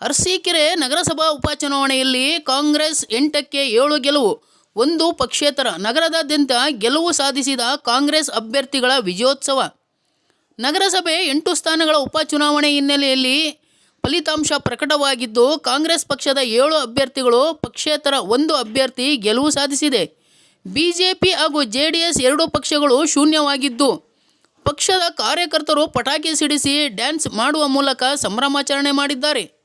ಅರಸೀಕೆರೆ ನಗರಸಭಾ ಉಪಚುನಾವಣೆಯಲ್ಲಿ ಕಾಂಗ್ರೆಸ್ ಎಂಟಕ್ಕೆ ಏಳು ಗೆಲುವು. ಒಂದು ಪಕ್ಷೇತರ ನಗರದಾದ್ಯಂತ ಗೆಲುವು ಸಾಧಿಸಿದ ಕಾಂಗ್ರೆಸ್ ಅಭ್ಯರ್ಥಿಗಳ ವಿಜಯೋತ್ಸವ. ನಗರಸಭೆ ಎಂಟು ಸ್ಥಾನಗಳ ಉಪಚುನಾವಣೆ ಹಿನ್ನೆಲೆಯಲ್ಲಿ ಫಲಿತಾಂಶ ಪ್ರಕಟವಾಗಿದ್ದು, ಕಾಂಗ್ರೆಸ್ ಪಕ್ಷದ ಏಳು ಅಭ್ಯರ್ಥಿಗಳು ಪಕ್ಷೇತರ ಒಂದು ಅಭ್ಯರ್ಥಿ ಗೆಲುವು ಸಾಧಿಸಿದೆ. ಬಿಜೆಪಿ ಹಾಗೂ ಜೆ ಡಿ ಎಸ್ ಎರಡೂ ಪಕ್ಷಗಳು ಶೂನ್ಯವಾಗಿದ್ದು, ಪಕ್ಷದ ಕಾರ್ಯಕರ್ತರು ಪಟಾಕಿ ಸಿಡಿಸಿ ಡ್ಯಾನ್ಸ್ ಮಾಡುವ ಮೂಲಕ ಸಂಭ್ರಮಾಚರಣೆ ಮಾಡಿದ್ದಾರೆ.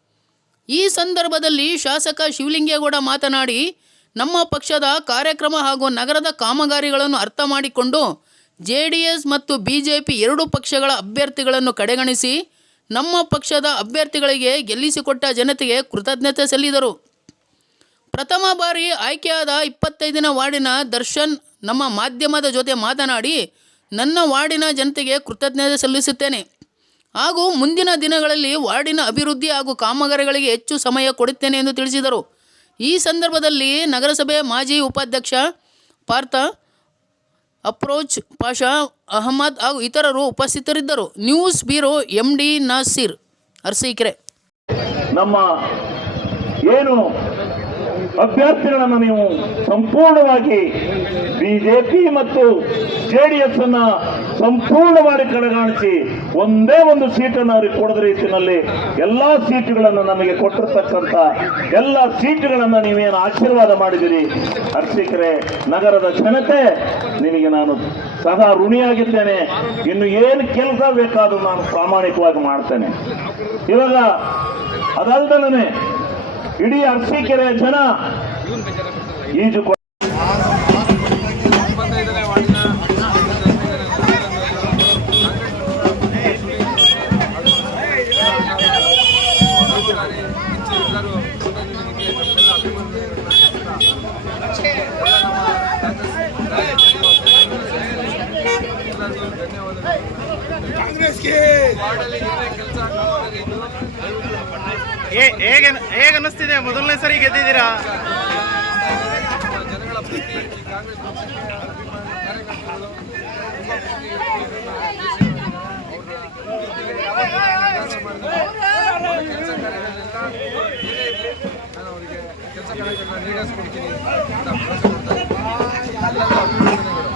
ಈ ಸಂದರ್ಭದಲ್ಲಿ ಶಾಸಕ ಶಿವಲಿಂಗೇಗೌಡ ಮಾತನಾಡಿ, ನಮ್ಮ ಪಕ್ಷದ ಕಾರ್ಯಕ್ರಮ ಹಾಗೂ ನಗರದ ಕಾಮಗಾರಿಗಳನ್ನು ಅರ್ಥ ಮಾಡಿಕೊಂಡು ಜೆ ಡಿ ಎಸ್ ಮತ್ತು ಬಿ ಜೆ ಎರಡೂ ಪಕ್ಷಗಳ ಅಭ್ಯರ್ಥಿಗಳನ್ನು ಕಡೆಗಣಿಸಿ, ನಮ್ಮ ಪಕ್ಷದ ಅಭ್ಯರ್ಥಿಗಳಿಗೆ ಗೆಲ್ಲಿಸಿಕೊಟ್ಟ ಜನತೆಗೆ ಕೃತಜ್ಞತೆ ಸಲ್ಲಿದರು. ಪ್ರಥಮ ಬಾರಿ ಆಯ್ಕೆಯಾದ ಇಪ್ಪತ್ತೈದನೇ ವಾರ್ಡಿನ ದರ್ಶನ್ ನಮ್ಮ ಮಾಧ್ಯಮದ ಜೊತೆ ಮಾತನಾಡಿ, ನನ್ನ ವಾರ್ಡಿನ ಜನತೆಗೆ ಕೃತಜ್ಞತೆ ಸಲ್ಲಿಸುತ್ತೇನೆ. ಹಾಗೂ ಮುಂದಿನ ದಿನಗಳಲ್ಲಿ ವಾರ್ಡಿನ ಅಭಿವೃದ್ಧಿ ಹಾಗೂ ಕಾಮಗಾರಿಗಳಿಗೆ ಹೆಚ್ಚು ಸಮಯ ಕೊಡುತ್ತೇನೆ ಎಂದು ತಿಳಿಸಿದರು. ಈ ಸಂದರ್ಭದಲ್ಲಿ ನಗರಸಭೆ ಮಾಜಿ ಉಪಾಧ್ಯಕ್ಷ ಪಾರ್ಥ, ಅಪ್ರೋಚ್ ಪಾಷಾ, ಅಹಮದ್ ಹಾಗೂ ಇತರರು ಉಪಸ್ಥಿತರಿದ್ದರು. News bureau M D Naseer, Arsikere. ನಮ್ಮ ಏನು ಅಭ್ಯರ್ಥಿಗಳನ್ನು ನೀವು ಸಂಪೂರ್ಣವಾಗಿ ಬಿಜೆಪಿ ಮತ್ತು ಜೆಡಿಎಸ್ ಅನ್ನ ಸಂಪೂರ್ಣವಾಗಿ ಕಡೆಗಾಣಿಸಿ ಒಂದೇ ಒಂದು ಸೀಟನ್ನು ಅವರಿಗೆ ಕೊಡದ ರೀತಿಯಲ್ಲಿ ಎಲ್ಲಾ ಸೀಟುಗಳನ್ನು ನಮಗೆ ಕೊಟ್ಟಿರ್ತಕ್ಕಂಥ ಎಲ್ಲ ಸೀಟುಗಳನ್ನು ನೀವೇನು ಆಶೀರ್ವಾದ ಮಾಡಿದಿರಿ ಅರ್ಸಿಕರೆ ನಗರದ ಜನತೆ, ನಿಮಗೆ ನಾನು ಸದಾ ಋಣಿಯಾಗಿದ್ದೇನೆ. ಇನ್ನು ಏನು ಕೆಲಸ ಬೇಕಾದ್ರೂ ನಾನು ಪ್ರಾಮಾಣಿಕವಾಗಿ ಮಾಡ್ತೇನೆ. ಇವಾಗ ಅದಲ್ದನೇ ಇಡೀ ಅರಸೀಕೆರೆ ಜನ ಈಜು ಕೊ- ಹೇ- ಹೇಗೆ ಹೇಗೆ ಅನ್ನಿಸ್ತಿದೆ? ಮೊದಲನೇ ಸರಿ ಗೆದ್ದಿದ್ದೀರಾ? ಹಿಂದ್ ಕೆಲಸ ಭರವಸೆ ಕೊಡ್ತಾರೆ ಎಲ್ಲರಿಗೂ ಅಭಿನಂದನೆಗಳು